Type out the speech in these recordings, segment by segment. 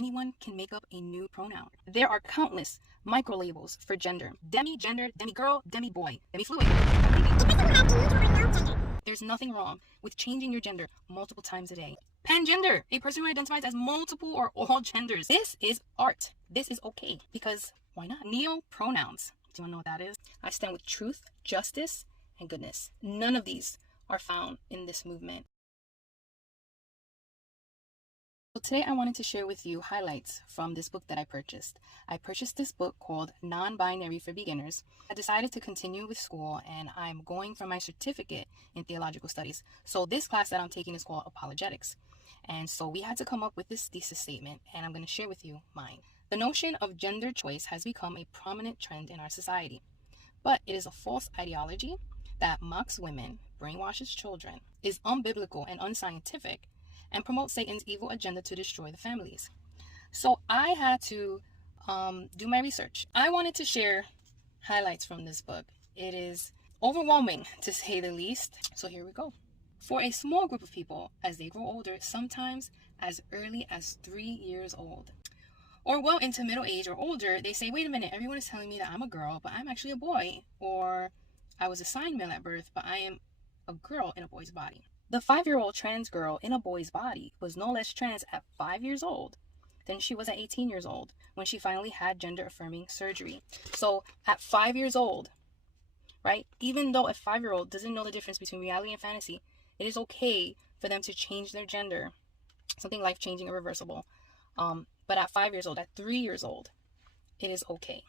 anyone can make up a new pronoun. There are countless micro-labels for gender. Demi-gender, demi-girl, demi-boy, demi-fluid. There's nothing wrong with changing your gender multiple times a day. Pangender, a person who identifies as multiple or all genders. This is art. This is okay, because why not? Neo-pronouns. Do you want to know what that is? I stand with truth, justice, and goodness. None of these are found in this movement. So today I wanted to share with you highlights from this book that I purchased. I purchased this book called Non-Binary for Beginners. I decided to continue with school, and I'm going for my certificate in theological studies. So this class that I'm taking is called apologetics. And so we had to come up with this thesis statement, and I'm going to share with you mine. The notion of gender choice has become a prominent trend in our society, but it is a false ideology that mocks women, brainwashes children, is unbiblical and unscientific, and promotes Satan's evil agenda to destroy the families. So I had to do my research. I wanted to share highlights from this book. It is overwhelming, to say the least. So here we go. For a small group of people, as they grow older, sometimes as early as 3 years old, or well into middle age or older, they say, wait a minute, everyone is telling me that I'm a girl, but I'm actually a boy. Or I was assigned male at birth, but I am a girl in a boy's body. The 5-year-old trans girl in a boy's body was no less trans at 5 years old than she was at 18 years old when she finally had gender-affirming surgery. So at 5 years old, right, even though a 5-year-old doesn't know the difference between reality and fantasy, it is okay for them to change their gender, something life-changing, irreversible. But at 5 years old, at 3 years old, it is okay.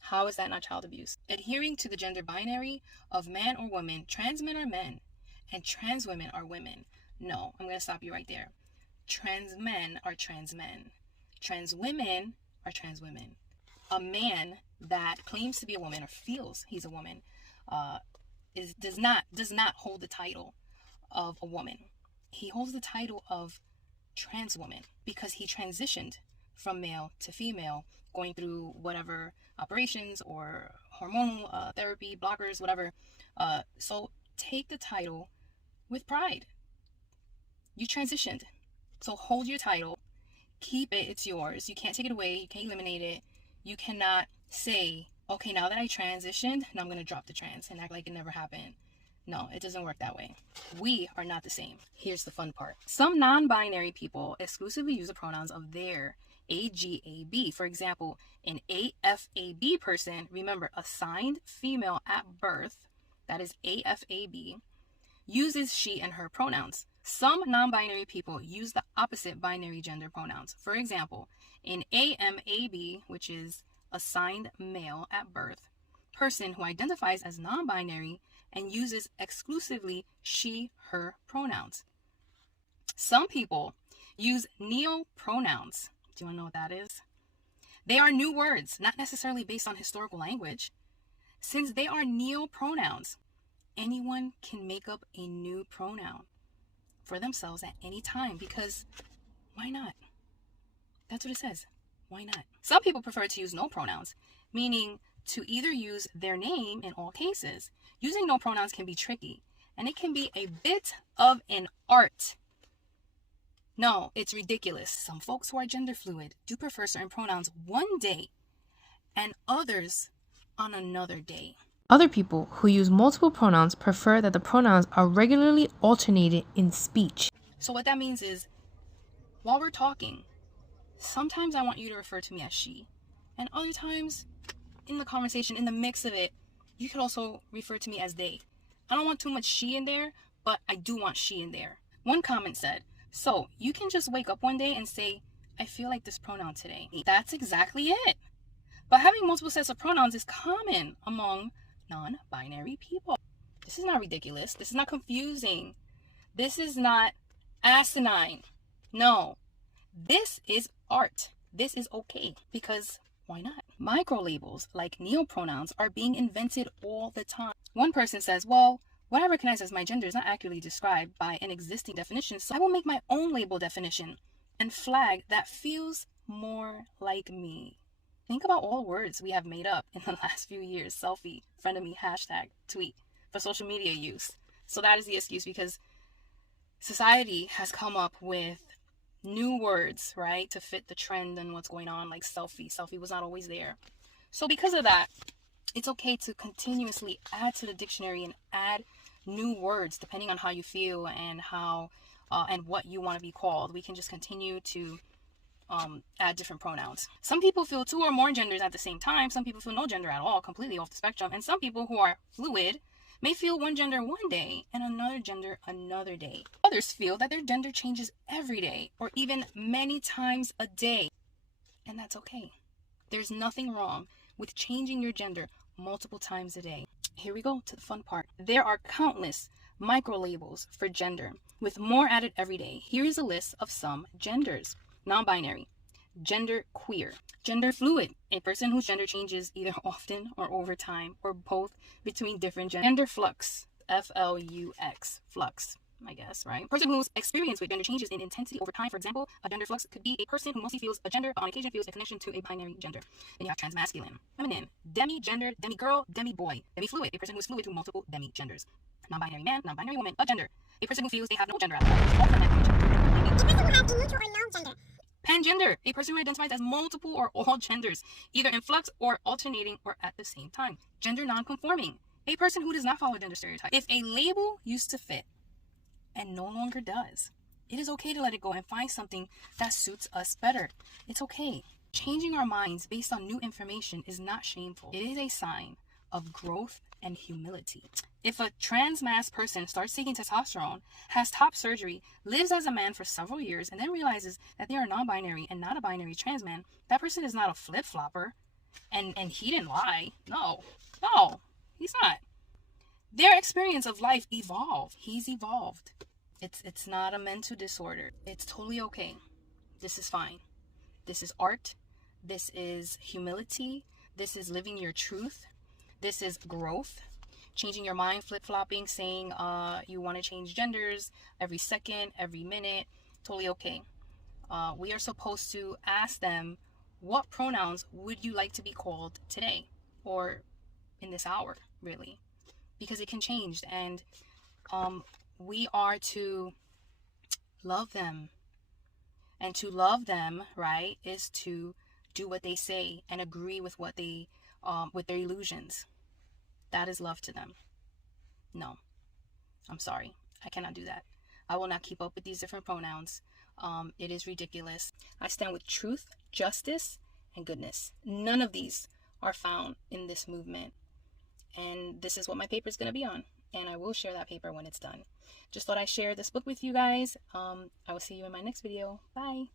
How is that not child abuse? Adhering to the gender binary of man or woman, trans men are men, and trans women are women. No, I'm going to stop you right there. Trans men are trans men. Trans women are trans women. A man that claims to be a woman or feels he's a woman does not hold the title of a woman. He holds the title of trans woman because he transitioned from male to female, going through whatever operations or hormonal therapy, blockers, whatever. So take the title with pride. You transitioned, so hold your title, keep it, it's yours. You can't take it away, you can't eliminate it. You cannot say, okay, now that I transitioned, now I'm going to drop the trans and act like it never happened. No, it doesn't work that way. We are not the same. Here's the fun part. Some non-binary people exclusively use the pronouns of their AGAB. For example, an AFAB person, remember, assigned female at birth, that is AFAB, uses she and her pronouns. Some non-binary people use the opposite binary gender pronouns. For example, an AMAB, which is assigned male at birth, person who identifies as non-binary and uses exclusively she, her pronouns. Some people use neo-pronouns. Do you want to know what that is? They are new words, not necessarily based on historical language. Since they are neo-pronouns, anyone can make up a new pronoun for themselves at any time, because why not? That's what it says. Why not? Some people prefer to use no pronouns, meaning to either use their name in all cases. Using no pronouns can be tricky, and it can be a bit of an art. No, it's ridiculous. Some folks who are gender fluid do prefer certain pronouns one day and others on another day. Other people who use multiple pronouns prefer that the pronouns are regularly alternated in speech. So what that means is, while we're talking, sometimes I want you to refer to me as she, and other times in the conversation, in the mix of it, you could also refer to me as they. I don't want too much she in there, but I do want she in there. One comment said, so you can just wake up one day and say, I feel like this pronoun today. That's exactly it. But having multiple sets of pronouns is common among non-binary people. This is not ridiculous. This is not confusing. This is not asinine. No, this is art. This is okay, because why not? Micro-labels like neo-pronouns are being invented all the time. One person says, well, what I recognize as my gender is not accurately described by an existing definition, so I will make my own label definition and flag that feels more like me. Think about all words we have made up in the last few years. Selfie, friend of me, hashtag, tweet, for social media use. So that is the excuse, because society has come up with new words, right, to fit the trend and what's going on, like selfie. Selfie was not always there. So because of that, it's okay to continuously add to the dictionary and add new words depending on how you feel and how and what you want to be called. We can just continue to add different pronouns. Some people feel 2 or more genders at the same time. Some people feel no gender at all, completely off the spectrum. And some people who are fluid may feel one gender one day and another gender another day. Others feel that their gender changes every day or even many times a day. And that's okay. There's nothing wrong with changing your gender multiple times a day. Here we go to the fun part. There are countless micro labels for gender, with more added every day. Here is a list of some genders. Non-binary, gender queer, gender fluid, a person whose gender changes either often or over time or both between different genders. Gender flux, F-L-U-X, flux, I guess, right? A person whose experience with gender changes in intensity over time. For example, a gender flux could be a person who mostly feels a gender, but on occasion feels a connection to a binary gender. Then you have transmasculine, feminine, demi-gender, demi-girl, demi-boy, demi-fluid, a person who is fluid to multiple demi-genders. Non-binary man, non-binary woman, a gender, a person who feels they have no gender at all. A person who has a neutral or no gender. Pangender, a person who identifies as multiple or all genders, either in flux or alternating or at the same time. Gender nonconforming, a person who does not follow gender stereotypes. If a label used to fit and no longer does, it is okay to let it go and find something that suits us better. It's okay. Changing our minds based on new information is not shameful. It is a sign of growth and humility. If a trans-mass person starts taking testosterone, has top surgery, lives as a man for several years, and then realizes that they are non-binary and not a binary trans man, that person is not a flip-flopper, and he didn't lie. No, he's not. Their experience of life evolved. He's evolved. It's not a mental disorder. It's totally okay. This is fine. This is art. This is humility. This is living your truth. This is growth. Changing your mind, flip-flopping, saying you want to change genders every second, every minute, totally okay. We are supposed to ask them, what pronouns would you like to be called today or in this hour, really? Because it can change, and we are to love them. And to love them, right, is to do what they say and agree with what they, with their illusions. That is love to them. No, I'm sorry. I cannot do that. I will not keep up with these different pronouns. It is ridiculous. I stand with truth, justice, and goodness. None of these are found in this movement. And this is what my paper is going to be on. And I will share that paper when it's done. Just thought I'd share this book with you guys. I will see you in my next video. Bye.